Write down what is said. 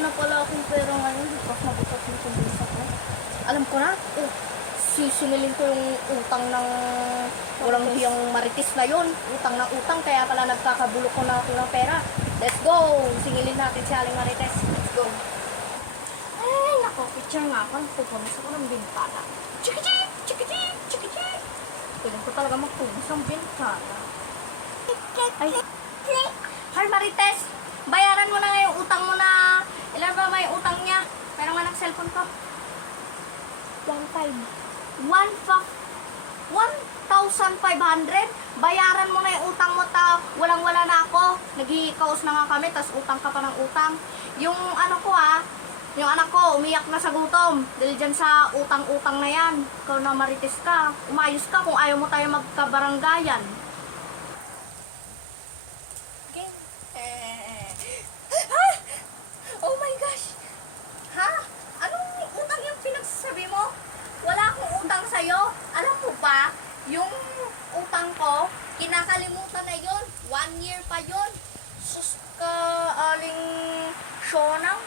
na pala akong pera ngayon. Bukas na bukas yung kumbisa ko. Alam ko na, sisingilin ko yung utang ng walang hiyang marites na yun. Utang na utang, kaya pala nagkakabulok ko na ako ng pera. Let's go! Singilin natin si Aling Marites. Let's go! Ay, nako, picture nga ako. Pupumis ako ng bintana. Chikiti! Chikiti! Chikiti! Pwede ko talaga magpumis ang bintana. Ay, Har Marites! Bayaran mo na nga yung utang mo na... Ilan ba may utang niya? Pero nga cellphone ko. 1,500? Bayaran mo na yung utang mo, ta. Walang-wala na ako. Nag-i-kaos na nga kami, tas utang ka pa ng utang. Yung ano ko yung anak ko, umiyak na sa gutom. Dahil dyan sa utang-utang na yan. Ikaw na marites ka. Umayos ka kung ayaw mo tayo magkabaranggayan. Oh my gosh! Ha? Anong utang yung pinagsasabi mo? Wala akong utang sa'yo. Alam mo ba, yung utang ko, kinakalimutan na yun. 1 year pa yun. Sus ka, Aling Shonang.